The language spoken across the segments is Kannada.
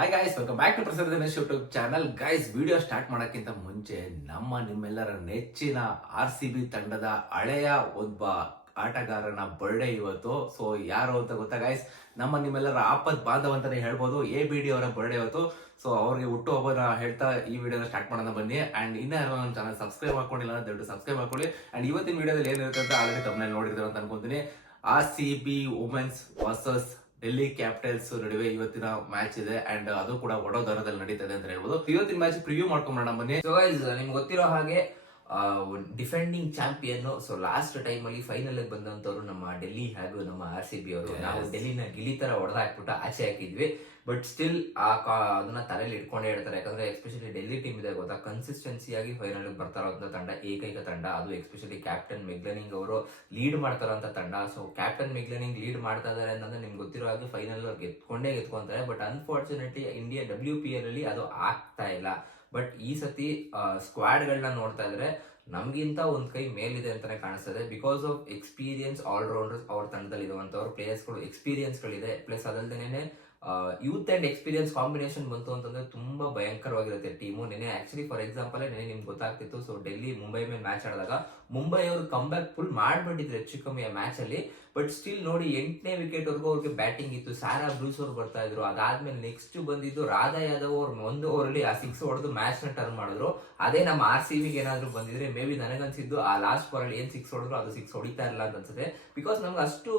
Hi guys welcome back to Prasad Dinesh YouTube channel guys video start ಮಾಡೋಕ್ಕಿಂತ ಮುಂಚೆ ನಮ್ಮ ನಿಮ್ಮೆಲ್ಲರ ನೆಚ್ಚಿನ ಆರ್ ಸಿ ಬಿ ತಂಡದ ಹಳೆಯ ಒಬ್ಬ ಆಟಗಾರನ ಬರ್ಡೇ ಇವತ್ತು. ಸೊ ಯಾರು ಅಂತ ಗೊತ್ತಾ ಗಾಯ್ಸ್ ನಮ್ಮ ನಿಮ್ಮೆಲ್ಲರ ಆಪತ್ ಬಾಂಧವ ಅಂತಾನೆ ಹೇಳ್ಬೋದು. ಎ ಬಿ ಡಿ ಅವರ ಬರ್ಡೇ ಇವತ್ತು. ಸೊ ಅವ್ರಿಗೆ ಹುಟ್ಟು ಹಬ್ಬನ ಹೇಳ್ತಾ ಈ ವಿಡಿಯೋನ ಸ್ಟಾರ್ಟ್ ಮಾಡೋಣ ಬನ್ನಿ. ಅಂಡ್ ಇನ್ನೂ ನಮ್ಮ ಚಾನಲ್ ಸಬ್ಸ್ಕ್ರೈಬ್ ಮಾಡ್ಕೊಂಡಿಲ್ಲ ದಯವಿಟ್ಟು ಸಬ್ಸ್ಕ್ರೈಬ್ ಮಾಡ್ಕೊಳ್ಳಿ. ಅಂಡ್ ಇವತ್ತಿನ ವಿಡಿಯೋದಲ್ಲಿ ಏನಿರುತ್ತೆ ಅಂತ ಆಲ್ರೆಡಿ ತಮ್ಮಲ್ಲಿ ನೋಡಿದ್ರು ಅಂತ ಅನ್ಕೊಂತೀನಿ. R C B women's versus Delhi capitals ನಡುವೆ ಇವತ್ತಿನ ಮ್ಯಾಚ್ ಇದೆ ಅಂಡ್ ಅದು ಕೂಡ ವಡೋದರದಲ್ಲಿ ನಡೀತದೆ ಅಂತ ಹೇಳ್ಬೋದು. ಇವತ್ತಿನ ಮ್ಯಾಚ್ ಪ್ರಿವ್ಯೂ ಮಾಡ್ಕೊಂಡ್ಬಿಡೋಣ ಬನ್ನಿ. ನಿಮ್ಗೆ ಗೊತ್ತಿರೋ ಹಾಗೆ defending champion so last time ಅಲ್ಲಿ ಫೈನಲ್ ಬಂದಂತವ್ರು ನಮ್ಮ ಡೆಲ್ಲಿ ಹಾಗೂ ನಮ್ಮ ಆರ್ ಸಿ ಬಿ ಅವರು. ನಾವು ಡೆಲ್ಲಿನ ಗಿಲಿ ತರ ಹೊಡೆದಾಕ್ಬಿಟ್ಟು ಆಚೆ ಹಾಕಿದ್ವಿ. ಬಟ್ ಸ್ಟಿಲ್ ಆ ಅದನ್ನ ತಲೆಯಲ್ಲಿ ಇಟ್ಕೊಂಡೇ ಇರ್ತಾರೆ. ಯಾಕಂದ್ರೆ ಎಸ್ಪೆಷಲಿ ಡೆಲ್ಲಿ ಟೀಮ್ ಇದೆ ಗೊತ್ತಾ? ಕನ್ಸಿಸ್ಟೆನ್ಸಿ ಆಗಿ ಫೈನಲ್ ಬರ್ತಾ ಇರೋಂಥ ತಂಡ ಏಕೈಕ ತಂಡ. ಅದು ಎಸ್ಪೆಷಲಿ ಕ್ಯಾಪ್ಟನ್ ಮೆಗ್ಲನಿಂಗ್ ಅವರು ಲೀಡ್ ಮಾಡ್ತಾರಂತ ತಂಡ. ಸೊ ಕ್ಯಾಪ್ಟನ್ ಮೆಗ್ಲನಿಂಗ್ ಲೀಡ್ ಮಾಡ್ತಾ ಇದಾರೆ ಅಂತಂದ್ರೆ ನಿಮ್ಗೆ ಗೊತ್ತಿರೋ ಹಾಗೆ ಫೈನಲ್ ಗೆದ್ಕೊಂಡೇ ಗೆದ್ಕೊಂತಾರೆ. But unfortunately India W P L ಅಲ್ಲಿ ಅದು ಆಗ್ತಾ ಇಲ್ಲ. ಬಟ್ ಈ ಸತಿ ಸ್ಕ್ವಾಡ್ ಗಳನ್ನ ನೋಡ್ತಾ ಇದ್ರೆ ನಮ್ಗಿಂತ ಒಂದ್ ಕೈ ಮೇಲಿದೆ ಅಂತಾನೆ ಕಾಣಿಸ್ತದೆ. ಬಿಕಾಸ್ ಆಫ್ ಎಕ್ಸ್ಪೀರಿಯನ್ಸ್ ಆಲ್ರೌಂಡರ್ಸ್ ಅವ್ರ ತಂಡದಲ್ಲಿ ಇರುವಂತವ್ರು ಪ್ಲೇಯರ್ಸ್ಗಳು ಎಕ್ಸ್ಪೀರಿಯನ್ಸ್ ಗಳಿದೆ ಪ್ಲಸ್ ಅದಲ್ದೇನೆ ಯೂತ್ ಅಂಡ್ ಎಕ್ಸ್ಪೀರಿಯನ್ಸ್ ಕಾಂಬಿನೇಷನ್ ಬಂತು ಅಂತಂದ್ರೆ ತುಂಬಾ ಭಯಂಕರವಾಗಿರುತ್ತೆ ಟೀಮು ನಿನ್ನೆ ಆಕ್ಚುಲಿ ಫಾರ್ ಎಕ್ಸಾಂಪಲ್ ನೆನೆ ನಿಮ್ಗೆ ಗೊತ್ತಾಗ್ತಿತ್ತು. ಸೊ ಡೆಲ್ಲಿ ಮುಂಬೈ ಮೇಲೆ ಮ್ಯಾಚ್ ಆಡಿದಾಗ ಮುಂಬೈ ಅವರು ಕಂಬ್ಯಾಕ್ ಫುಲ್ ಮಾಡ್ಬಿಟ್ಟಿದ್ರು ಹೆಚ್ಚು ಕಮ್ಮಿ ಆ ಮ್ಯಾಚ್ ಅಲ್ಲಿ. ಬಟ್ ಸ್ಟಿಲ್ ನೋಡಿ ಎಂಟನೇ ವಿಕೆಟ್ ವರ್ಗೂ ಅವ್ರಿಗೆ ಬ್ಯಾಟಿಂಗ್ ಇತ್ತು. ಸಾರಾ ಬ್ರೂಸ್ ಅವ್ರು ಬರ್ತಾ ಇದ್ರು. ಅದಾದ್ಮೇಲೆ ನೆಕ್ಸ್ಟ್ ಬಂದಿದ್ದು ರಾಧಾ ಯಾದವ್ ಅವ್ರು ಒಂದು ಓವರ್ ಅಲ್ಲಿ ಆ ಸಿಕ್ಸ್ ಹೊಡೆದು ಮ್ಯಾಚ್ನ ಟರ್ನ್ ಮಾಡಿದ್ರು. ಅದೇ ನಮ್ಮ ಆರ್ ಸಿ ಬಿಗೆ ಏನಾದ್ರು ಬಂದಿದ್ರೆ ಮೇ ಬಿ ನನಗನ್ಸಿದ್ದು ಆ ಲಾಸ್ಟ್ ಓವರಲ್ಲಿ ಏನ್ ಸಿಕ್ಸ್ ಹೊಡೆದ್ರು ಅದು ಸಿಕ್ಸ್ ಹೊಡಿತಾ ಇಲ್ಲ ಅಂತ ಅನ್ಸುತ್ತೆ. ಬಿಕಾಸ್ ನಮ್ಗೆ ಅಷ್ಟು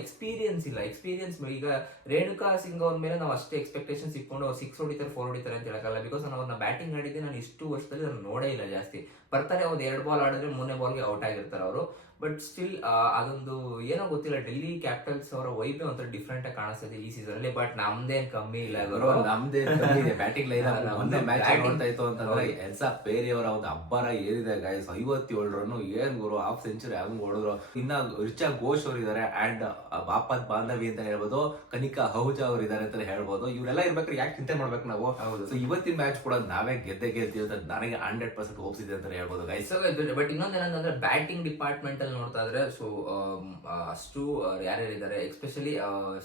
ಎಕ್ಸ್ಪೀರಿಯನ್ಸ್ ಇಲ್ಲ. ಎಕ್ಸ್ಪೀರಿಯನ್ಸ್ ಈಗ ರೇಣುಕಾ ಸಿಂಗ್ ಅವ್ರ ಮೇಲೆ ನಾವು ಅಷ್ಟೇ ಎಕ್ಸ್ಪೆಕ್ಟೇಷನ್ಸ್ ಇಟ್ಕೊಂಡು ಅವ್ರು ಸಿಕ್ಸ್ ಹೊಡಿತಾರೆ ಫೋರ್ ಹೊಡಿತಾರೆ ಅಂತ ಹೇಳಕ್ಕಲ್ಲ ಬಿಕಾಸ್ ನಾನು ಅವ್ರನ್ನ ಬ್ಯಾಟಿಂಗ್ ಆಡಿದ್ದೆ, ನಾನು ಇಷ್ಟು ವರ್ಷದಲ್ಲಿ ನಾನು ನೋಡೇ ಇಲ್ಲ ಜಾಸ್ತಿ. ಬರ್ತಾರೆ, ಅವ್ರು ಎರಡು ಬಾಲ್ ಆಡಿದ್ರೆ ಮೂರನೇ ಬಾಲ್ಗೆ ಔಟ್ ಆಗಿರ್ತಾರೆ ಅವರು. ಬಟ್ ಸ್ಟಿಲ್ ಅದೊಂದು ಏನೋ ಗೊತ್ತಿಲ್ಲ ಡೆಲ್ಲಿ ಕ್ಯಾಪಿಟಲ್ಸ್ ಅವರ ವೈಬ್ ಒಂಥರ ಡಿಫ್ರೆಂಟ್ ಆಗಿ ಕಾಣಿಸ್ತದೆ ಈ ಸೀಸನ್ ಅಲ್ಲಿ ಬಟ್ ನಮ್ದೇನ್ ಕಮ್ಮಿ ಇಲ್ಲ ಗುರು, ನಮ್ದೇ ಬ್ಯಾಟಿಂಗ್ ಲೈನ್ ಮ್ಯಾಚ್ ನೋಡ್ತಾ ಇತ್ತು ಅಂತಂದ್ರೆ ಹೌದು. ಎಲ್ಸಾ ಪೇರಿ ಅವರ ಒಂದು ಅಬ್ಬರ ಏರಿದೆ ಗೈಸ್ ಐವತ್ತೇಳು ರನ್ ಏನ್ ಗುರು ಹಾಫ್ ಸೆಂಚುರಿ ಹಂಗ್ ಹೊಡೆದ್ರು. ಇನ್ನ ರಿಚಾ ಘೋಷ್ ಅವರು ಇದಾರೆ ಅಂಡ್ ಬಾಪತ್ ಬಾಂಧವಿ ಅಂತ ಹೇಳ್ಬೋದು ಕನಿಕಾ ಹೌಜಾ ಅವರು ಇದಾರೆ ಅಂತ ಹೇಳ್ಬೋದು. ಇವರೆಲ್ಲ ಇರ್ಬೇಕಾದ್ರೆ ಯಾಕೆ ಚಿಂತೆ ಮಾಡ್ಬೇಕು ನಾವು? ಸೊ ಇವತ್ತಿನ ಮ್ಯಾಚ್ ಕೂಡ ನಾವೇ ಗೆದ್ದೆ ಗೆಲ್ತೀವಿ ಅಂತ ನನಗೆ ಹಂಡ್ರೆಡ್ ಪರ್ಸೆಂಟ್ ಹೋಪ್ಸ್ ಇದೆ ಅಂತ ಹೇಳ್ಬೋದು ಗೈಸ್ ಬಟ್ ಇನ್ನೊಂದೇನಂತಂದ್ರೆ ಬ್ಯಾಟಿಂಗ್ ಡಿಪಾರ್ಟ್ಮೆಂಟ್ ಅಲ್ಲಿ ನೋಡ್ತಾ ಇದ್ರೆ ಸೊ ಅಷ್ಟು ಯಾರ್ಯಾರಿದ್ದಾರೆ ಎಸ್ಪೆಷಲಿ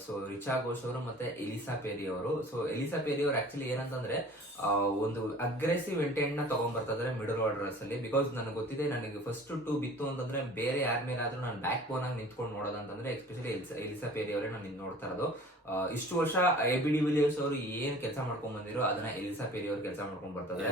ಸೊ ರಿಚಾ ಘೋಷ್ ಅವರು ಮತ್ತೆ ಎಲಿಸಾ ಪೇರಿ ಅವರು. ಸೊ ಎಲಿಸಾ ಪೇರಿ ಅವರು ಆಕ್ಚುಲಿ ಏನಂತಂದ್ರೆ ಒಂದು ಅಗ್ರೆಸಿವ್ ಎಂಟೆಂಟ್ನ ತಗೊಂಡ್ಬರ್ತಾರೆ ಮಿಡಲ್ ಆರ್ಡರ್ಸ್ ಅಲ್ಲಿ. ಬಿಕಾಸ್ ನನಗೆ ಗೊತ್ತಿದೆ ನನಗೆ ಫಸ್ಟ್ ಟು ಬಿತ್ತು ಅಂತಂದ್ರೆ ಬೇರೆ ಯಾರ ಮೇಲಾದ್ರೂ ನಾನು ಬ್ಯಾಕ್ ಬೋನ್ ಆಗಿ ನಿಂತ್ಕೊಂಡು ನೋಡೋದಂತಂದ್ರೆ ಎಸ್ಪೆಷಲಿ ಎಲಿಸಾ ಎಲಿಸಾ ಪೇರಿ ಅವರೇ ನಾನು ನಿನ್ ನೋಡ್ತಾ ಇರೋದು. ಇಷ್ಟು ವರ್ಷ ಎ ಬಿ ಡಿ ವಿಲಿಯರ್ಸ್ ಅವರು ಏನ್ ಕೆಲಸ ಮಾಡ್ಕೊಂಡ್ ಬಂದಿರೋ ಅದನ್ನ ಎಲಿಸಾ ಪೇರಿ ಅವರು ಕೆಲಸ ಮಾಡ್ಕೊಂಡ್ ಬರ್ತಾರೆ.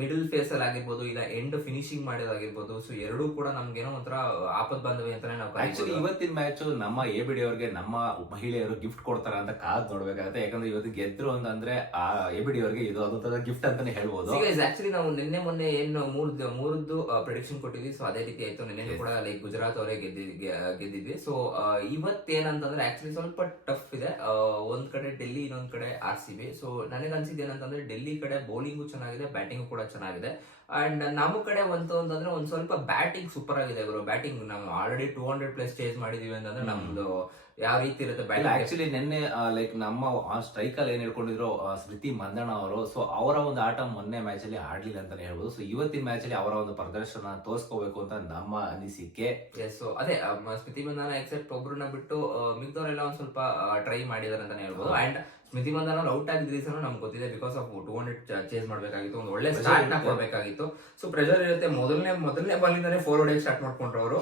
ಮಿಡಲ್ ಫೇಸ್ ಅಲ್ಲಿ ಆಗಿರ್ಬೋದು ಇಲ್ಲ ಎಂಡ್ ಫಿನಿಶಿಂಗ್ ಮಾಡೋದಾಗಿರ್ಬೋದು. ಸೊ ಎರಡೂ ಕೂಡ ನಮ್ಗೇನೋ ಒಂಥರ ಆಪತ್ ಬಾಂಧವ್ಯ ಅಂತಾನೆ ನಾವು ಇವತ್ತಿನ. ಇವತ್ತಿನ ಮ್ಯಾಚ್ ನಮ್ಮ ಎ ಬಿ ಡಿ ಅವ್ರಿಗೆ ನಮ್ಮ ಮಹಿಳೆಯರು ಗಿಫ್ಟ್ ಕೊಡ್ತಾರ ಅಂತ ಕಾದ್ ನೋಡ್ಬೇಕಾಗತ್ತೆ. ಯಾಕಂದ್ರೆ ಇವತ್ತು ಗೆದ್ರು ಅಂತಂದ್ರೆ ಆ ಎ ಬಿ ಡಿ ಅವ್ರಿಗೆ ಇದು ಅದೊಂಥರ ಗಿಫ್ಟ್ ಅಂತಾನೆ ಹೇಳ್ಬೋದು. ಆಕ್ಚುಲಿ ನಾವು ನಿನ್ನೆ ಮೊನ್ನೆ ಏನು ಮೂರ್ದು ಮೂರದ್ದು ಪ್ರಿಡಿಕ್ಷನ್ ಕೊಟ್ಟಿದ್ವಿ. ಸೊ ಅದೇ ರೀತಿ ಆಯ್ತು. ನಿನ್ನೆ ಕೂಡ ಲೈಕ್ ಗುಜರಾತ್ ಅವರೇ ಗೆದ್ದಿ ಗೆದ್ದಿದ್ವಿ. ಸೊ ಇವತ್ತೇನಂತಂದ್ರೆ ಆಕ್ಚುಲಿ ಸ್ವಲ್ಪ ಟಫ್ ಇದೆ. ಒಂದ್ ಕಡೆ ಡೆಲ್ಲಿ ಇನ್ನೊಂದ್ ಕಡೆ ಆರ್ ಸಿ ಬಿ ಸೊ ನನಗೆ ಅನ್ಸಿದ್ದು ಏನಂತಂದ್ರೆ ಡೆಲ್ಲಿ ಕಡೆ ಬೌಲಿಂಗು ಚೆನ್ನಾಗಿದೆ ಬ್ಯಾಟಿಂಗು ಕೂಡ ಚೆನ್ನಾಗಿದೆ. ಅಂಡ್ ನಮ್ಮ ಕಡೆ ಒಂದು ಅಂತಂದ್ರೆ ಒಂದ್ ಸ್ವಲ್ಪ ಬ್ಯಾಟಿಂಗ್ ಸೂಪರ್ ಆಗಿದೆ ಇವರು ಬ್ಯಾಟಿಂಗ್ ನಾವು already two hundred plus chase ಮಾಡಿದೀವಿ. ಅಂತಂದ್ರೆ ಹ್ಮ್. ನಮ್ದು ಯಾವ ರೀತಿ ಇರುತ್ತೆ ಬ್ಯಾಟಿಂಗ್ ಆಕ್ಚುಲಿ ನಿನ್ನೆ ಲೈಕ್ ನಮ್ಮ ಸ್ಟ್ರೈಕ್ ಅಲ್ಲಿ ಏನ್ ಹೇಳ್ಕೊಂಡಿದ್ರು ಆ, ಸ್ಮೃತಿ ಮಂದಣ್ಣ ಅವರು ಸೊ ಅವರ ಒಂದು ಆಟ ಮೊನ್ನೆ ಮ್ಯಾಚ್ ಅಲ್ಲಿ ಆಡ್ಲಿಲ್ಲ ಅಂತಾನೆ ಹೇಳ್ಬೋದು. ಸೊ ಇವತ್ತಿನ ಮ್ಯಾಚ್ ಅಲ್ಲಿ ಅವರ ಒಂದು ಪ್ರದರ್ಶನ ತೋರಿಸ್ಕೋಬೇಕು ಅಂತ ನಮ್ಮ ಅನಿಸಿಕೆ. ಸೊ ಅದೇ ಆ, ಸ್ಮೃತಿ ಮಂದಣ್ಣ ಎಕ್ಸೆಪ್ಟ್ ಒಬ್ರನ್ನ ಬಿಟ್ಟು ಮಿಕ್ದವರೆಲ್ಲ ಒಂದ್ ಸ್ವಲ್ಪ ಟ್ರೈ ಮಾಡಿದಾರೆ ಅಂತಾನೆ ಹೇಳ್ಬೋದು. ಅಂಡ್ ಸ್ಮೃತಿ ಅವ್ರು ಔಟ್ ಆಗಿದ್ದ ರೀಸನ್ ನಮ್ಗೆ ಗೊತ್ತಿದೆ because of two hundred chase ಮಾಡ್ಬೇಕಾಗಿತ್ತು ಒಂದು ಒಳ್ಳೆ ಸ್ಟಾರ್ಟ್ನ ಕೊಡಬೇಕಾಗಿತ್ತು. ಸೊ ಪ್ರೆಷರ್ ಇರುತ್ತೆ. ಮೊದಲನೇ ಮೊದಲನೇ ಬಾಲಿಂದಾನೆ ಫೋರ್ ಹೊಡೆಯಕ್ಕೆ ಸ್ಟಾರ್ಟ್ ಮಾಡ್ಕೊಂಡ್ರು ಅವರು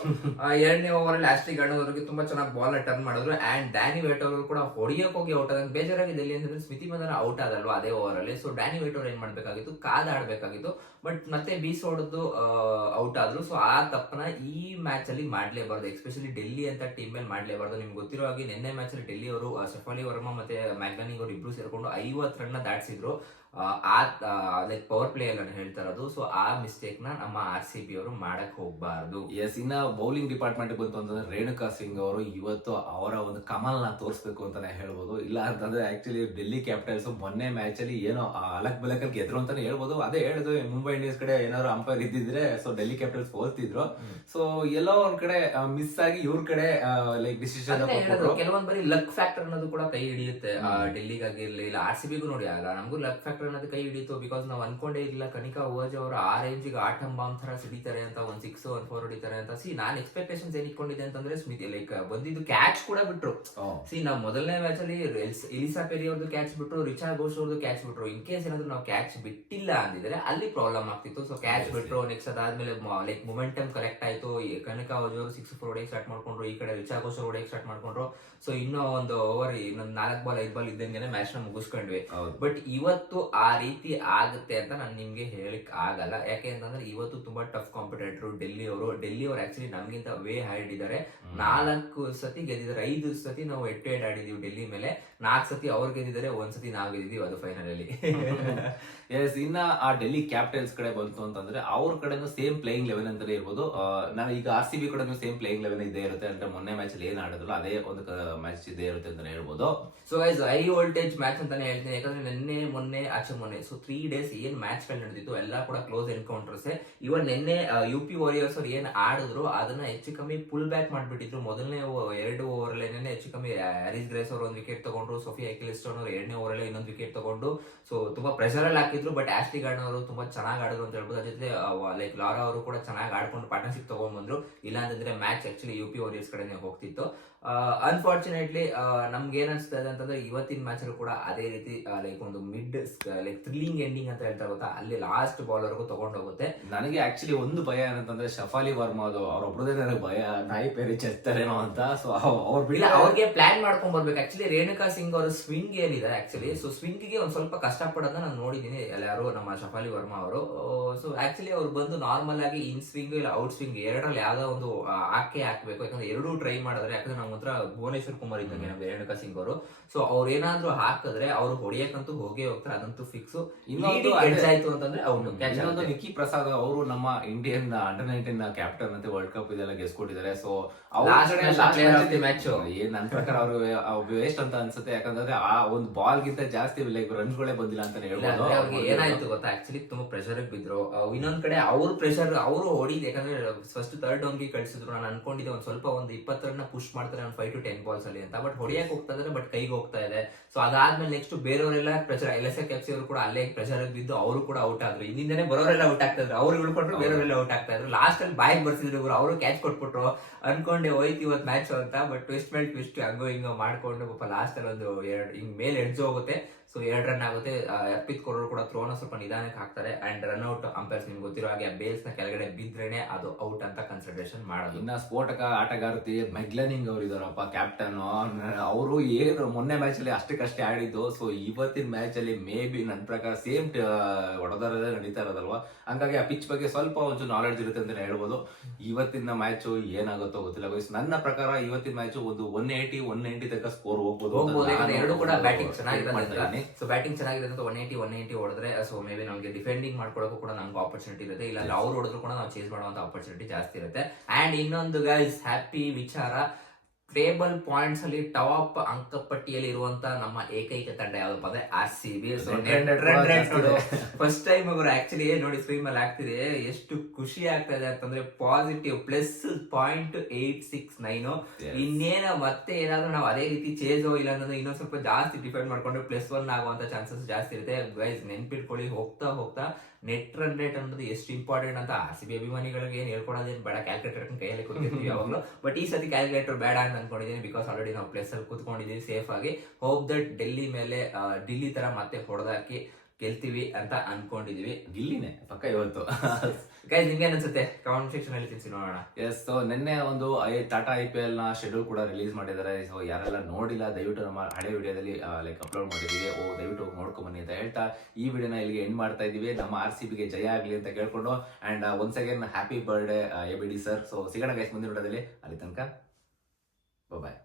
ಎರಡನೇ ಓವರ್ ಅಲ್ಲಿ ಲಾಸ್ಟಿಗೆ ಆಡೋದ್ರಿಗೆ ತುಂಬಾ ಚೆನ್ನಾಗಿ ಬಾಲ್ ಟರ್ನ್ ಮಾಡಿದ್ರು. ಅಂಡ್ ಡ್ಯಾನಿ ವೇಟ್ ಅವರು ಕೂಡ ಹೊಡಿಯಕ್ ಹೋಗಿ ಔಟ್ ಆದಂಗೆ ಬೇಜಾರಾಗಿದೆ. ಎಲ್ಲಿ ಅಂತಂದ್ರೆ ಸ್ಮಿತಿ ಬಂಧನ ಔಟ್ ಆದಲ್ವಾ ಅದೇ ಓವರ್ ಅಲ್ಲಿ. ಸೊ ಡ್ಯಾನಿ ವೇಟ್ ಅವ್ರು ಏನ್ ಮಾಡ್ಬೇಕಾಗಿತ್ತು? ಕಾದ್ ಆಡ್ಬೇಕಾಗಿತ್ತು ಬಟ್ ಮತ್ತೆ ಬೀಸ್ ಹೊಡೆದು ಔಟ್ ಆದ್ರು. ಸೊ ಆ ತಪ್ಪನ ಈ ಮ್ಯಾಚ್ ಅಲ್ಲಿ ಮಾಡ್ಲೇಬಾರ್ದು. ಎಸ್ಪೆಷಲಿ ಡೆಲ್ಲಿ ಅಂತ ಟೀಮ್ ಮೇಲೆ ಮಾಡ್ಲೇಬಾರ್ದು. ನಿಮ್ಗೆ ಗೊತ್ತಿರೋ ಹಾಗೆ ನಿನ್ನೆ ಮ್ಯಾಚ್ ಅಲ್ಲಿ ಡೆಲ್ಲಿ ಅವರು ಶಫಾಲಿ ವರ್ಮಾ ಮತ್ತೆ ಮ್ಯಾಗ್ನಾನಿ ಅವರು ಇಬ್ರು ಸೇರ್ಕೊಂಡು ಐವತ್ತು ರನ್ ದಾಟಿಸಿದ್ರು. ಆ, ಲೈಕ್ ಪವರ್ ಪ್ಲೇ ಅಲ್ಲಿ ಹೇಳ್ತಾರ ಹೇಳ್ತಾ ಇರೋದು. ಸೊ ಆ ಮಿಸ್ಟೇಕ್ನ ನಮ್ಮ ಆರ್ ಸಿ ಬಿ ಅವರು ಮಾಡಕ್ ಹೋಗ್ಬಾರ್ದು. ಎಸ್ ಇನ್ನ ಬೌಲಿಂಗ್ ಡಿಪಾರ್ಟ್ಮೆಂಟ್ ಬಂತು ಅಂತಂದ್ರೆ ರೇಣುಕಾ ಸಿಂಗ್ ಅವರು ಇವತ್ತು ಅವರ ಒಂದು ಕಮಲ್ನ ತೋರಿಸ್ಬೇಕು ಅಂತಾನೆ ಹೇಳ್ಬೋದು. ಇಲ್ಲ ಅಂತಂದ್ರೆ ಆಕ್ಚುಲಿ ಡೆಲ್ಲಿ ಕ್ಯಾಪಿಟಲ್ಸ್ ಮೊನ್ನೆ ಮ್ಯಾಚ್ ಅಲ್ಲಿ ಏನೋ ಅಲಕ್ ಬಲಕಲ್ ಗೆದ್ರು ಅಂತಾನೆ ಹೇಳ್ಬೋದು. ಅದೇ ಹೇಳಿದ್ರು ಮುಂಬೈ ಇಂಡಿಯನ್ಸ್ ಕಡೆ ಏನಾದ್ರು ಅಂಪೈರ್ ಇದ್ದಿದ್ರೆ ಸೊ ಡೆಲ್ಲಿ ಕ್ಯಾಪಿಟಲ್ಸ್ ಹೋಲ್ತಿದ್ರು. ಸೊ ಎಲ್ಲೋ ಒಂದ್ ಕಡೆ ಮಿಸ್ ಆಗಿ ಇವ್ರ ಕಡೆ ಲೈಕ್ ಡಿಸಿಷನ್ ಅದೇ ಕೆಲವೊಂದ್ ಬರೀ ಲಕ್ ಫ್ಯಾಕ್ಟರ್ ಅನ್ನೋದು ಕೂಡ ಕೈ ಹಿಡಿಯುತ್ತೆ. ಡೆಲ್ಲಿಗಾಗಿರ್ಲಿ ಇಲ್ಲ ಆರ್ ಸಿ ಬಿಗೂ ನೋಡಿ ಅಲ್ಲ ನಮಗೂ ಲಕ್ ಫ್ಯಾಕ್ಟರ್ ಅನ್ನೋದು ಕೈ ಹಿಡಿತು. ಬಿಕಾಸ್ ನಾವು ಅನ್ಕೊಂಡೇ ಇರಲಿಲ್ಲ ಕನಿಕಾ ಓಜ್ ಅವರು ಆ ರೇಂಜಿಗೆ ಆಟಮ್ ಬಾಂಬ್ ಥರ ಸಿಡಿತಾರೆ ಅಂತ ಒಂದು ಸಿಕ್ಸ್ ಒನ್ ಫೋರ್ ಹೊಡಿತಾರೆ ಅಂತ. ಸಿ ನಾನು ಎಕ್ಸ್ಪೆಕ್ಟೇಷನ್ಸ್ ಏನು ಇಟ್ಕೊಂಡಿದ್ದೆ ಅಂತಂದ್ರೆ ಸ್ಮಿತಿ ಲೈಕ್ ಬಂದಿದ್ದು ಕ್ಯಾಚ್ ಕೂಡ ಬಿಟ್ರು. ಸಿ ನಾವು ಮೊದಲನೇ ಮ್ಯಾಚ್ ಅಲ್ಲಿ ಎಲ್ಸ್- ಪೆರಿ ಅವ್ರದ್ದು ಕ್ಯಾಚ್ ಬಿಟ್ರು ರಿಚಾ ಘೋಷ್ ಅವ್ರದ್ದು ಕ್ಯಾಚ್ ಬಿಟ್ರು. ಇನ್ ಕೇಸ್ ಏನಾದ್ರು ನಾವು ಕ್ಯಾಚ್ ಬಿಟ್ಟಿಲ್ಲ ಅಂದಿದ್ರೆ ಅಲ್ಲಿ ಪ್ರಾಬ್ಲಮ್ ಆಗ್ತಿತ್ತು. ಸೊ ಕ್ಯಾಚ್ ಬಿಟ್ಟರು ಬಿಟ್ರು ನೆಕ್ಸ್ಟ್ ಅದಾದ್ಮೇಲೆ ಲೈಕ್ ಮೊಮೆಂಟಮ್ ಕರೆಕ್ಟ್ ಆಯ್ತು. ಕನಿಕಾ ಕನಕ ಅವರು ಸಿಕ್ಸ್ ಫೋರ್ ಹೊಡೆಯಕ್ಕೆ ಸ್ಟಾರ್ಟ್ ಮಾಡ್ಕೊಂಡ್ರು. ಈ ಕಡೆ ರಿಚಾ ಘೋಷ್ ಹೊಡೆಯಕ್ಕೆ ಸ್ಟಾರ್ಟ್ ಮಾಡ್ಕೊಂಡ್ರು. ಸೊ ಇನ್ನೂ ಒಂದು ಓವರ್ ಇನ್ನೊಂದು ನಾಲ್ಕು ಬಾಲ್ ಐದು ಬಾಲ್ ಇದ್ದಂಗೆ ಮ್ಯಾಚ್ನ ಮುಗಿಸ್ಕೊಂಡ್ವಿ. ಬಟ್ ಇವತ್ತು ಆ ರೀತಿ ಆಗುತ್ತೆ ಅಂತ ನಾನು ನಿಮ್ಗೆ ಹೇಳಿಕ್ ಆಗಲ್ಲ. ಯಾಕೆ ಅಂತಂದ್ರೆ ಇವತ್ತು ತುಂಬಾ ಟಫ್ ಕಾಂಪಿಟೇಟರ್ ಡೆಲ್ಲಿ ಅವರು ಡೆಲ್ಲಿ ಅವರು ಆಕ್ಚುಲಿ ನಮ್ಗಿಂತ ವೇ ಹೈಡ್ ಇದ್ದಾರೆ. ನಾಲ್ಕು ಸತಿ ಗೆದ್ದಿದ್ದಾರೆ. ಐದು ಸತಿ ನಾವು ಎಟ್ ಟು ಆಡಿದೀವಿ ಡೆಲ್ಲಿ ಮೇಲೆ. ನಾಲ್ಕು ಸತಿ ಅವ್ರು ಗೆದ್ದಿದ್ದಾರೆ ಒಂದ್ ಸತಿ ನಾವು ಗೆದ್ದಿದೀವಿ ಅದು ಫೈನಲ್ ಅಲ್ಲಿ. ಎಸ್ ಇನ್ನ ಆ ಡೆಲ್ಲಿ ಕ್ಯಾಪ್ಟನ್ಸ್ ಕಡೆ ಬಂತು ಅಂತಂದ್ರೆ ಅವ್ರ ಕಡೆನೂ ಸೇಮ್ ಪ್ಲೇಯಿಂಗ್ ಲೆವೆನ್ ಅಂತಾನೆ ಇರ್ಬೋದು. ನಾವು ನಾನು ಈಗ ಆರ್ ಸಿ ಬಿ ಕಡೆನೂ ಸೇಮ್ ಪ್ಲೇಯಿಂಗ್ ಲೆವೆನ್ ಇದೇ ಇರುತ್ತೆ. ಅಂದ್ರೆ ಮೊನ್ನೆ ಮ್ಯಾಚ್ ಅಲ್ಲಿ ಏನ್ ಆಡಿದ್ರು ಅದೇ ಒಂದು ಮ್ಯಾಚ್ ಇದೇ ಇರುತ್ತೆ ಅಂತಾನೆ ಹೇಳ್ಬೋದು. So it's high voltage match ಅಂತಾನೆ ಹೇಳ್ತೀನಿ. ಯಾಕಂದ್ರೆ ನಿನ್ನೆ ಮೊನ್ನೆ ಆಚೆ ಮೊನ್ನೆ. ಸೊ ತ್ರೀ ಡೇಸ್ ಏನ್ ಮ್ಯಾಚ್ಗಳು ನಡೆದಿತ್ತು, ಎಲ್ಲ ಕೂಡ ಕ್ಲೋಸ್ ಎನ್ಕೌಂಟರ್ಸ್ ಇವನ್ ನಿನ್ನೆ ಯು ಪಿ ವಾರಿಯರ್ಸ್ ಅವ್ರು ಏನ್ ಆಡಿದ್ರು, ಅದನ್ನ ಹೆಚ್ಚು ಕಮ್ಮಿ ಪುಲ್ ಬ್ಯಾಕ್ ಮಾಡ್ಬಿಟ್ಟಿದ್ರು. ಮೊದಲನೇ ಎರಡು ಓವರ್ ಅಲ್ಲೇನೆ ಹೆಚ್ಚು ಕಮ್ಮಿ ಹ್ಯಾರಿಸ್ ಗ್ರೇಸ್ ಅವರು ಒಂದು ವಿಕೆಟ್ ತಗೊಂಡ್ರು ಸೊಫಿ ಅಕಿಲಿಸ್ಟೋನ್ ಅವರು ಎರಡನೇ ಓವರ್ ಇನ್ನೊಂದು ವಿಕೆಟ್ ತಗೊಂಡು. ಸೊ ತುಂಬಾ ಪ್ರೆಷರ್ ಅಲ್ಲಿ ಹಾಕಿದ್ರು ಬಟ್ ಆಸ್ಟಿ ಗಾರ್ಡ್ ಅವರು ತುಂಬಾ ಚೆನ್ನಾಗಿ ಆಡಿದ್ರು ಅಂತ ಹೇಳ್ಬೋದು. ಅದ್ರ ಜೊತೆ ಲೈಕ್ ಲಾರಾ ಅವರು ಕೂಡ ಚೆನ್ನಾಗಿ ಆಡ್ಕೊಂಡು ಪಾರ್ಟ್ನರ್ಶಿಪ್ ತಗೊಂಡ್ ಬಂದ್ರು. ಇಲ್ಲ match actually U P warriors ಕಡೆನೆ ಹೋಗ್ತಿತ್ತು. ಅನ್ಫಾರ್ಚುನೇಟ್ಲಿ ನಮ್ಗೆ ಏನ್ ಇದೆ ಅಂತಂದ್ರೆ ಇವತ್ತಿನ ಮ್ಯಾಚ್ ಅಲ್ಲಿ ಕೂಡ ಅದೇ ರೀತಿ ಲೈಕ್ ಒಂದು ಮಿಡ್ ಲೈಕ್ ಥ್ರಿಲ್ಲಿಂಗ್ ಎಂಡಿಂಗ್ ಅಂತ ಹೇಳ್ತಾ ಗೊತ್ತಾ ಅಲ್ಲಿ ಲಾಸ್ಟ್ ಬಾಲರ್ಗೂ ತಗೊಂಡೋಗುತ್ತೆ ನನಗೆ ಆಕ್ಚುಲಿ ಒಂದು ಭಯ ಏನಂತಂದ್ರೆ ಶಫಾಲಿ ವರ್ಮಾ ಅದು ಅವ್ರ ಒಬ್ಬರದೇ ನನಗೆ ಭಯ ನಾಯಿ ಪೇರಿ ಚೆತ್ತಾರೇನೋ ಅಂತ. ಸೊ ಅವ್ರು ಬಿಡ ಅವ್ರಿಗೆ ಪ್ಲಾನ್ ಮಾಡ್ಕೊಂಡ್ ಬರ್ಬೇಕು. ಆಕ್ಚುಲಿ ರೇಣುಕಾ ಸಿಂಗ್ ಅವರ ಸ್ವಿಂಗ್ ಏನಿದೆ ಆಕ್ಚುಲಿ ಸೊ ಸ್ವಿಂಗ್ಗೆ ಒಂದ್ ಸ್ವಲ್ಪ ಕಷ್ಟ ಪಡೋದನ್ನ ನಾನು ನೋಡಿದೀನಿ ಯಾರು ನಮ್ಮ ಶಫಾಲಿ ವರ್ಮಾ ಅವರು ಸೊ ಆಕ್ಚುಲಿ ಅವ್ರು ಬಂದು ನಾರ್ಮಲ್ ಆಗಿ ಇನ್ ಸ್ವಿಂಗ್ ಇಲ್ಲ ಔಟ್ ಸ್ವಿಂಗ್ ಎರಡರಲ್ಲಿ ಯಾವ್ದೋ ಒಂದು ಆಕೆ ಹಾಕೇ ಹಾಕ್ಬೇಕು. ಯಾಕಂದ್ರೆ ಎರಡೂ ಟ್ರೈ ಮಾಡಿದ್ರೆ ಯಾಕಂದ್ರೆ ನಮ್ಮ ಹತ್ರ ಭುವನೇಶ್ವರ್ ಕುಮಾರ್ ಇದ್ದಂಗೆ ನಮ್ಮ ರೇಣುಕಾ ಸಿಂಗ್ ಅವರು ಸೊ ಅವ್ರು ಏನಾದ್ರು ಹಾಕಿದ್ರೆ ಅವ್ರು ಹೊಡಿಯಕ್ಕಂತೂ ಹೋಗೇ ಹೋಗ್ತಾರೆ ಅದಂತೂ ಫಿಕ್ಸ್ ಇನ್ನೊಂದು ಆಯ್ತು ಅಂತಂದ್ರೆ ಅವ್ನು catch ಇನ್ನೊಂದು. ನಿಕ್ಕಿ ಪ್ರಸಾದ್ ಅವರು ನಮ್ಮ ಇಂಡಿಯನ್ ಅಂಡರ್ ನೈನ್ಟೀನ್ ಕ್ಯಾಪ್ಟನ್ ಅಂತ ವರ್ಲ್ಡ್ ಕಪ್ ಇದೆಲ್ಲ ಗೆಸ್ಕೊಟ್ಟಿದ್ದಾರೆ. ಸೊ ಮ್ಯಾಚ್ ನನ್ನ ಪ್ರಕಾರ ಅವರು ವೇಸ್ಟ್ ಅಂತ ಅನ್ಸುತ್ತೆ. ಯಾಕಂದ್ರೆ ಆ ಒಂದು ಬಾಲ್ ಗಿಂತ ಜಾಸ್ತಿ ಲೈಕ್ ರನ್ಗಳೇ ಬಂದಿಲ್ಲ ಅಂತ ಹೇಳ್ಬೋದು. ಅವ್ರಿಗೆ ಏನಾಯ್ತು ಗೊತ್ತಾ? ಆಕ್ಚುಲಿ ತುಂಬಾ ಪ್ರೆಷರ್ ಬಿದ್ರು. ಇನ್ನೊಂದ್ ಕಡೆ ಅವ್ರ ಪ್ರೆಷರ್ ಅವರು ಹೊಡಿದ್ ಯಾಕಂದ್ರೆ ಫಸ್ಟ್ ತರ್ಡ್ ಡೌನ್ಗೆ ಕಳಿಸಿದ್ರು. ನಾನು ಅನ್ಕೊಂಡಿದ್ದೆ ಒಂದ್ ಸ್ವಲ್ಪ ಒಂದು ಇಪ್ಪತ್ತು ರನ್ ಪುಷ್ ಮಾಡ್ತಾರೆ ಒಂದು ಫೈವ್ ಟು ಟೆನ್ ಬಾಲ್ಸ್ ಅಲ್ಲಿ ಅಂತ. ಬಟ್ ಹೊಡಿಯಕ್ಕೆ ಹೋಗ್ತಾ ಇದ್ರೆ ಬಟ್ ಕೈಗೆ ಹೋಗ್ತಾ ಇದೆ. ಸೊ ಅದಾದ್ಮೇಲೆ ನೆಕ್ಸ್ಟ್ ಬೇರೆಯವರೆಲ್ಲ ಪ್ರೆಷರ್ ಎಲ್ ಎಸ್ ಕೆಪ್ಸಿ ಅವರು ಕೂಡ ಅಲ್ಲೇ ಪ್ರೆಷರ್ ಬಿದ್ದು ಅವರು ಕೂಡ ಔಟ್ ಆದ್ರು. ಇಂದಿಂದೇ ಬರೋರೆಲ್ಲ ಔಟ್ ಆಗ್ತಾ ಇದ್ರು. ಅವ್ರು ಉಳ್ಕೊಂಡ್ರು ಬೇರೆಯವರೆಲ್ಲ ಔಟ್ ಆಗ್ತಾ ಇದ್ರು. ಲಾಸ್ಟ್ ಅಲ್ಲಿ ಬಾಯಿಗೆ ಬರ್ಸಿದ್ರು ಇವರು ಅವರು ಕ್ಯಾಚ್ ಕೊಟ್ಬಿಟ್ರು. ಅನ್ಕೊಂಡೆ ಹೋಯ್ತು ಇವತ್ತು ಮ್ಯಾಚ್ ಅಂತ ಬಟ್ ಟ್ವಿಸ್ಟ್ ಮೇಲೆ ಟ್ವಿಸ್ಟ್ ಹಂಗೋ ಹಿಂಗೋ ಮಾಡ್ಕೊಂಡು ಪಾಪ ಲಾಸ್ಟ್ ಅಲ್ಲಿ ಒಂದು ಎರಡು, ಹಿಂಗ್ ಮೇಲೆ ಎಡ್ಜ್ ಹೋಗುತ್ತೆ. ಸೊ ಎರಡು ರನ್ ಆಗುತ್ತೆ. ಅರ್ಪಿತ್ ಕೊರೋರು ಕೂಡ ಥ್ರೋನ ಸ್ವಲ್ಪ ನಿಧಾನಕ್ಕೆ ಹಾಕ್ತಾರೆ. ಅಂಡ್ ರನ್ ಔಟ್ ಅಂಪೈರ್ಸ್ ನಿಮ್ಗೆ ಗೊತ್ತಿರೋ ಹಾಗೆ ಬೇಲ್ಸ್ನ ಕೆಳಗಡೆ ಬಿದ್ರೇನೆ ಅದು ಔಟ್ ಅಂತ ಕನ್ಸಿಡರೇಷನ್ ಮಾಡೋದು. ಇನ್ನ ಸ್ಫೋಟಕ ಆಟಗಾರ್ತಿ ಮೆಗ್ಲನಿಂಗ್ ಅವ್ರು ಇದಾರಪ್ಪ ಕ್ಯಾಪ್ಟನ್ ಅವರು ಏನು ಮೊನ್ನೆ ಮ್ಯಾಚ್ ಅಲ್ಲಿ ಅಷ್ಟಕ್ಕಷ್ಟೇ ಆಡಿದ್ದು. ಸೊ ಇವತ್ತಿನ ಮ್ಯಾಚ್ ಅಲ್ಲಿ ಮೇ ಬಿ ನನ್ನ ಪ್ರಕಾರ ಸೇಮ್ ಹೊಡೆದಾರದೇ ನಡೀತಾ ಇರೋದಲ್ವಾ? ಹಂಗಾಗಿ ಆ ಪಿಚ್ ಬಗ್ಗೆ ಸ್ವಲ್ಪ ಒಂಚೂರು ನಾಲೆಡ್ಜ್ ಇರುತ್ತೆ ಅಂತ ಹೇಳ್ಬೋದು. ಇವತ್ತಿನ ಮ್ಯಾಚ್ ಏನಾಗುತ್ತೋ ಗೊತ್ತಿಲ್ಲ guys. ನನ್ನ ಪ್ರಕಾರ ಇವತ್ತಿನ ಮ್ಯಾಚ್ ಒಂದು ಒನ್ ಏಯ್ಟಿ ಒನ್ ನೈಂಟಿ ತನಕ ಸ್ಕೋರ್ ಹೋಗ್ಬೋದು ಎರಡು ಕೂಡ ಬ್ಯಾಟಿಂಗ್ expect ಮಾಡ್ತಾ ಸೊ ಬ್ಯಾಟಿಂಗ್ ಚೆನ್ನಾಗಿರುತ್ತೆ ಒನ್ ಏಯ್ಟಿ ಒನ್ ಏಯ್ಟಿ ಹೊಡೆದ್ರೆ ಸೊ ಮೇ ಬಿ ನಮಗೆ ಡಿಫೆಂಡಿಂಗ್ ಮಾಡ್ಕೊಳ್ಳೋಕೆ ಕೂಡ ನಮ್ಗೆ ಆಪರ್ಚುನಿಟಿ ಇರುತ್ತೆ. ಇಲ್ಲ ಅವ್ರು ಹೊಡೆದ್ರು ಕೂಡ ನಾವು ಚೇಸ್ ಮಾಡುವಂತ ಆಪರ್ಚುನಿಟಿ ಜಾಸ್ತಿ ಇರುತ್ತೆ. ಅಂಡ್ ಇನ್ನೊಂದು ಗೈಸ್ ಹ್ಯಾಪಿ ವಿಚಾರ. ಟೇಬಲ್ ಪಾಯಿಂಟ್ಸ್ ಅಲ್ಲಿ ಟಾಪ್ ಅಂಕಪಟ್ಟಿಯಲ್ಲಿ ಇರುವಂತ ನಮ್ಮ ಏಕೈಕ ತಂಡ ಯಾವ್ದಪ್ಪ ಅಂದ್ರೆ R C B. First time ಅವರು ಆಕ್ಚುಲಿ ನೋಡಿ ಸ್ಕ್ರೀನ್ ಅಲ್ಲಿ ಆಗ್ತಿದೆ ಎಷ್ಟು ಖುಷಿ ಆಗ್ತಾ ಇದೆ ಅಂತಂದ್ರೆ positive plus point eight six nine. ಇನ್ನೇನ ಮತ್ತೆ ಏನಾದ್ರೂ ನಾವು ಅದೇ ರೀತಿ ಚೇಂಜ್ ಇಲ್ಲ ಅಂತಂದ್ರೆ ಇನ್ನೊಂದ್ ಸ್ವಲ್ಪ ಜಾಸ್ತಿ ಡಿಫೆಂಡ್ ಮಾಡ್ಕೊಂಡು ಪ್ಲಸ್ ಒನ್ ಆಗುವಂತ ಚಾನ್ಸಸ್ ಜಾಸ್ತಿ ಇರುತ್ತೆ ಗೈಸ್ ನೆನ್ಪಿಟ್ಕೊಳ್ಳಿ ಹೋಗ್ತಾ ಹೋಗ್ತಾ ನೆಟ್ ರನ್ ರೇಟ್ ಅನ್ನೋದು ಎಷ್ಟು ಇಂಪಾರ್ಟೆಂಟ್ ಅಂತ ಆರ್ ಸಿ ಬಿ ಅಭಿಮಾನಿಗಳಿಗೆ ಏನು ಹೇಳ್ಕೊಡೋದೇನು ಬೇಡ ಕ್ಯಾಲ್ಕುಲೇಟರ್ ಕೈಯಲ್ಲಿ ಕೂತಿರ್ತೀವಿ ಯಾವಾಗಲೂ. ಬಟ್ ಈ ಸತಿ ಕ್ಯಾಲ್ಕುಲೇಟರ್ ಬೇಡ ಅಂತ ಅನ್ಕೊಂಡಿದ್ದೀನಿ ಬಿಕಾಸ್ ಆಲ್ರೆಡಿ ನಾವು ಪ್ಲೇಸಲ್ಲಿ ಕೂತ್ಕೊಂಡಿದ್ದೀವಿ ಸೇಫ್ ಆಗಿ. ಹೋಪ್ ದಟ್ ಡೆಲ್ಲಿ ಮೇಲೆ ಡೆಲ್ಲಿ ಡಿಲ್ಲಿ ತರ ಮತ್ತೆ ಹೊಡೆದಾಕಿ ಗೆಲ್ತೀವಿ ಅಂತ ಅನ್ಕೊಂಡಿದೀವಿ. ಗಿಲ್ಲಿನೇ, ಪಕ್ಕ ಇವತ್ತು. ಗೈಸ್ ನಿಮ್ಗೆ ಅನ್ಸುತ್ತೆ? ಕಾಮೆಂಟ್ ಸೆಕ್ಷನ್ ಅಲ್ಲಿ ತಿಳಿಸಿ ನೋಡೋಣ. ಎಸ್ ಸೊ ನಿನ್ನೆ ಒಂದು ಐ ಟಾಟಾ ಐ ಪಿ ಎಲ್ನ ಶೆಡ್ಯೂಲ್ ಕೂಡ ರಿಲೀಸ್ ಮಾಡಿದ್ದಾರೆ. ಸೊ ಯಾರೆಲ್ಲ ನೋಡಿಲ್ಲ, ದಯವಿಟ್ಟು ನಮ್ಮ ಹಳೆ ವಿಡಿಯೋದಲ್ಲಿ ಲೈಕ್ ಅಪ್ಲೋಡ್ ಮಾಡಿದೀವಿ ಓ, ದಯವಿಟ್ಟು ನೋಡ್ಕೊಂಡ್ ಬನ್ನಿ ಅಂತ ಹೇಳ್ತಾ ಈ ವಿಡಿಯೋನ ಇಲ್ಲಿಗೆ ಎಂಡ್ ಮಾಡ್ತಾ ಇದೀವಿ ನಮ್ಮ ಆರ್ ಸಿ ಬಿಗೆ ಜಯ ಆಗ್ಲಿ ಅಂತ ಕೇಳ್ಕೊಂಡು and once again happy birthday A B D sir so ಸಿಗೋಣ ಗೈಸ್ ಮುಂದಿನ ವಿಡಿಯೋದಲ್ಲಿ. ಅಲ್ಲಿ ತನಕ ಬಾಯ್